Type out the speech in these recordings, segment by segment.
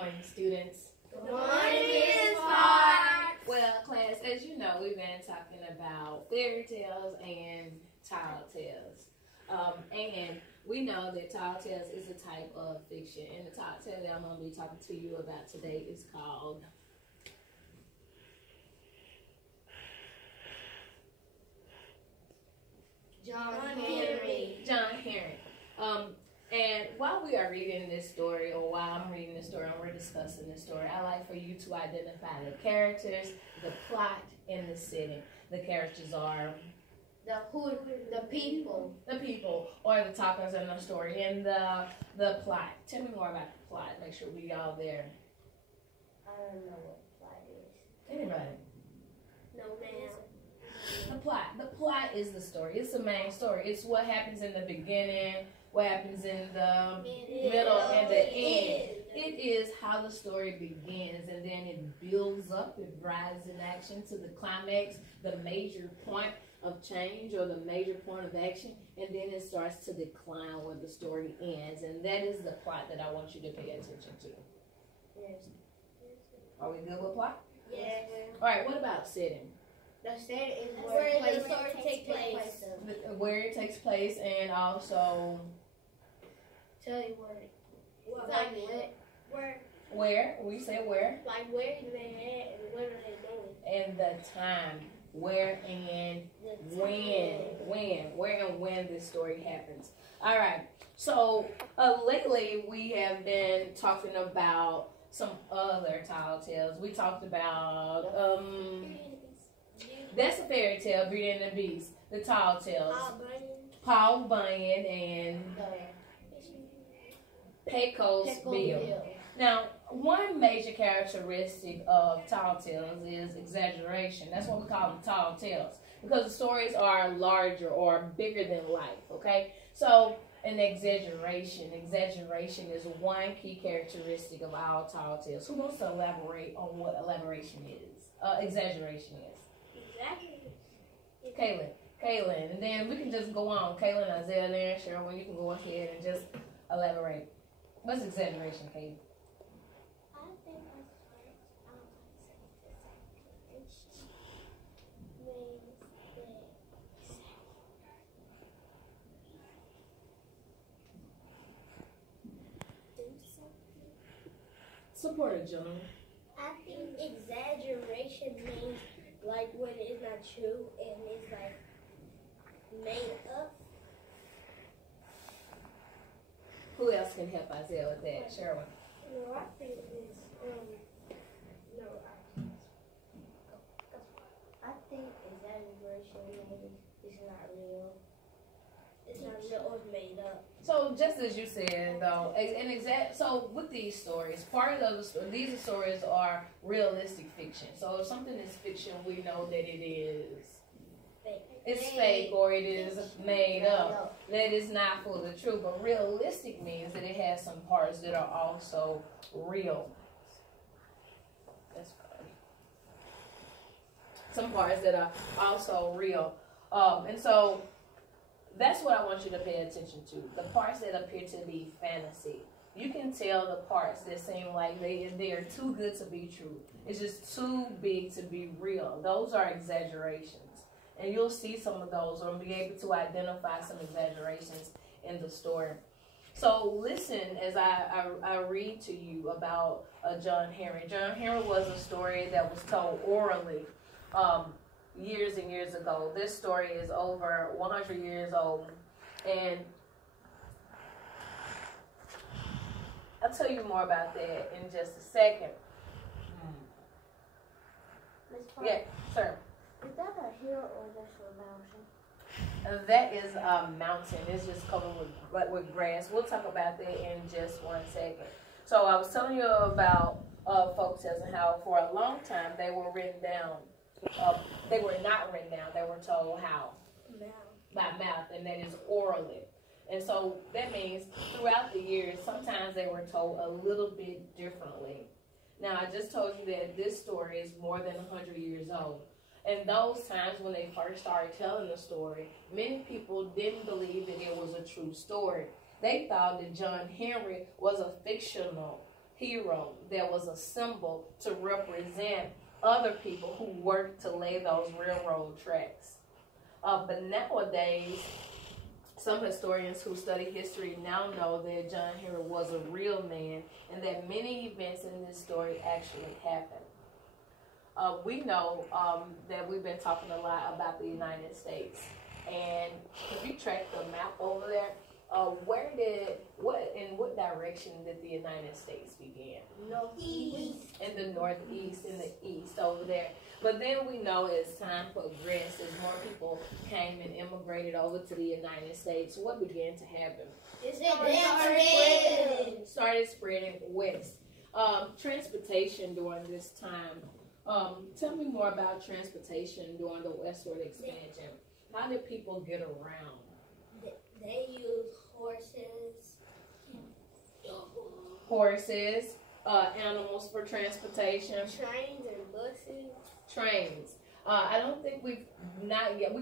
morning, students. Good morning, Ms. Park. Well, class, as you know, we've been talking about fairy tales and tall tales. And we know that tall tales is a type of fiction. And the tall tale that I'm going to be talking to you about today is called John Henry. John Henry. And while we are reading this story, or while I'm reading this story and we're discussing this story, I like for you to identify the characters, the plot, and the setting. The characters are The people. the people, or the talkers in the story, and the plot. Tell me more about the plot. Make sure we all there. I don't know what plot is. Anybody? No, ma'am. The plot is the story. It's the main story. It's what happens in the beginning, what happens in the middle, and the end. It is how the story begins, and then it builds up, it rises in action to the climax, the major point of change or the major point of action, and then it starts to decline where the story ends. And that is the plot that I want you to pay attention to. Yes. Are we good with plot? Yes. All right, what about setting? The setting is where where the story takes place. Where it takes place, and also Tell you what. Like Where. where. We say where. Like where they at and what are they doing? And the time. Where and when this story happens. All right. So lately we have been talking about some other tall tales. We talked about that's a fairy tale, Beauty and the Beast. The tall tales. Paul Bunyan and Pecos Bill. Now, one major characteristic of tall tales is exaggeration. That's what we call them tall tales, because the stories are larger or bigger than life, okay? So, an exaggeration is one key characteristic of all tall tales. Who wants to elaborate on what exaggeration is? Exactly. Kaylin, and then we can just go on. Kaylin, Isaiah, there, Cheryl, you can go ahead and just elaborate. What's exaggeration, Kaylin? I think Support it, gentlemen. I think exaggeration means like when it's not true and it's like made up. Who else can help Isaiah with that? Cheryl. No, I think it's I think exaggeration means it's not real. it's not real or it's made up. So just as you said, though, so with these stories, part of the story, these stories are realistic fiction. So if something is fiction, we know that it is it's fake or it is made up. That is not for the truth. But realistic means that it has some parts that are also real. That's funny. Some parts that are also real. And so that's what I want you to pay attention to. The parts that appear to be fantasy. You can tell the parts that seem like they are too good to be true. It's just too big to be real. Those are exaggerations. And you'll see some of those or be able to identify some exaggerations in the story. So listen as I read to you about John Henry. John Henry was a story that was told orally years and years ago. This story is over 100 years old. And I'll tell you more about that in just a second. Yeah, sir. Is that a hill or just a mountain? That is a mountain. It's just covered with grass. We'll talk about that in just 1 second. So I was telling you about folk tales and how for a long time they were written down. They were not written down. They were told how? By mouth, and that is orally. And so that means throughout the years, sometimes they were told a little bit differently. Now, I just told you that this story is more than 100 years old. And those times when they first started telling the story, many people didn't believe that it was a true story. They thought that John Henry was a fictional hero that was a symbol to represent other people who worked to lay those railroad tracks. But nowadays, some historians who study history now know that John Henry was a real man and that many events in this story actually happened. We know that we've been talking a lot about the United States. And if you track the map over there, in what direction did the United States begin? Northeast. In the northeast, in the east over there. But then we know as time progressed, as more people came and immigrated over to the United States, what began to happen? It Started spreading west. Transportation during this time. Tell me more about transportation during the westward expansion. How did people get around? They use horses. Horses, animals for transportation. Trains and buses. Trains. I don't think we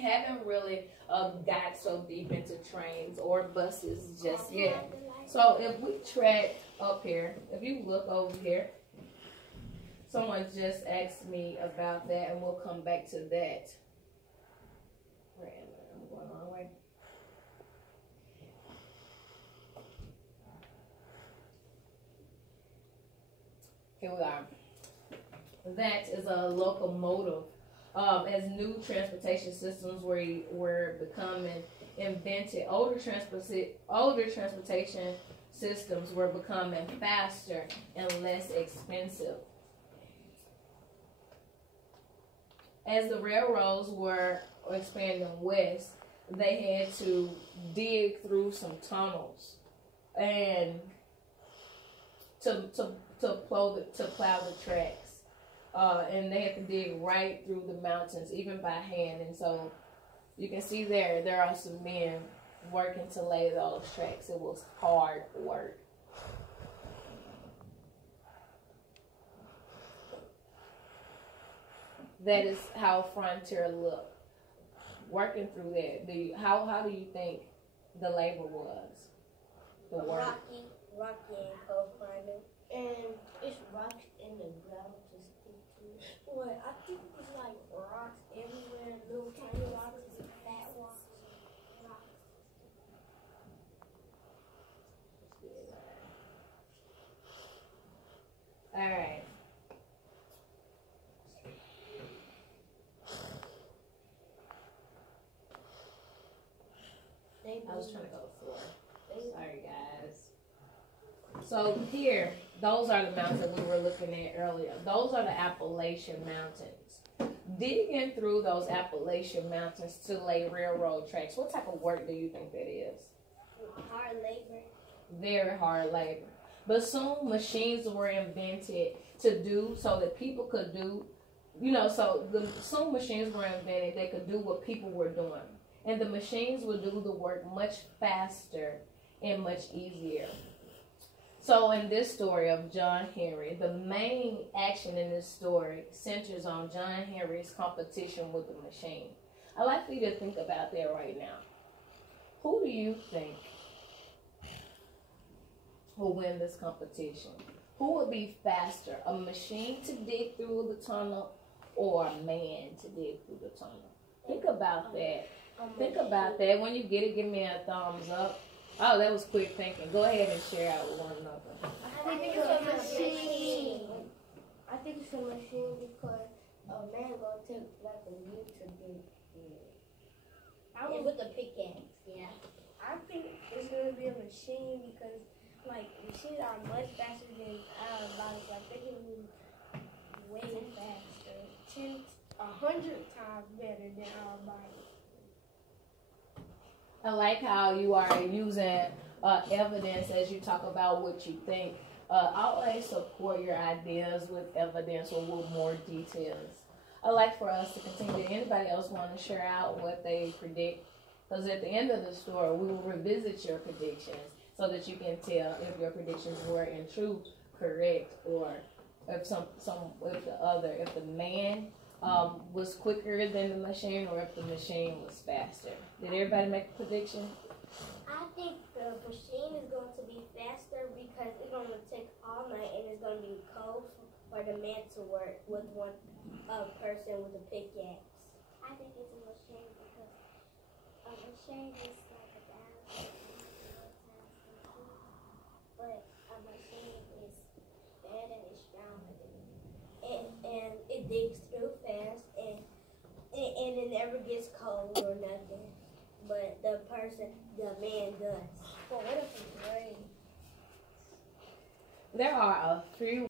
haven't really got so deep into trains or buses just yet. So if we track up here, if you look over here, someone just asked me about that, and we'll come back to that. Wait a minute, I'm going the wrong way. Here we are. That is a locomotive. As new transportation systems were becoming invented, older transportation systems were becoming faster and less expensive. As the railroads were expanding west, they had to dig through some tunnels and to plow the tracks, and they had to dig right through the mountains, even by hand. And so you can see there are some men working to lay those tracks. It was hard work. That is how frontier looked. Working through that, how do you think the labor was? The work. Rocky and cold climate. And it's rocks in the ground to stick to. Boy, I think it's like rocks everywhere, little tiny rocks and fat rocks. All right. I was trying to go to 4. Sorry, guys. So here, those are the mountains we were looking at earlier. Those are the Appalachian Mountains. Digging through those Appalachian Mountains to lay railroad tracks, what type of work do you think that is? Hard labor. Very hard labor. But soon machines were invented to do so that people could do, soon machines were invented that could do what people were doing. And the machines would do the work much faster and much easier. So in this story of John Henry, the main action in this story centers on John Henry's competition with the machine. I'd like for you to think about that right now. Who do you think will win this competition? Who would be faster, a machine to dig through the tunnel or a man to dig through the tunnel? Think about that. Think about that. When you get it, give me a thumbs up. Oh, that was quick thinking. Go ahead and share out with one another. I think it's a machine. I think it's a machine because a man gonna take like a week to dig it. With a pickaxe, yeah. I think it's gonna be a machine because like machines are much faster than our bodies. Like they can move way faster, 100 times better than our bodies. I like how you are using evidence as you talk about what you think. Always support your ideas with evidence or with more details. I like for us to continue. Anybody else want to share out what they predict? Because at the end of the story, we will revisit your predictions so that you can tell if your predictions were in truth correct, or if if the man was quicker than the machine, or if the machine was faster. Did everybody make a prediction? I think the machine is going to be faster because it's going to take all night, and it's gonna be cold for the man to work with one person with a pickaxe. I think it's a machine because a machine is like a balance but a machine is better and it's stronger than it. And it digs through fast, and it never gets cold or nothing. But the man does. But what if it's rain? There are a few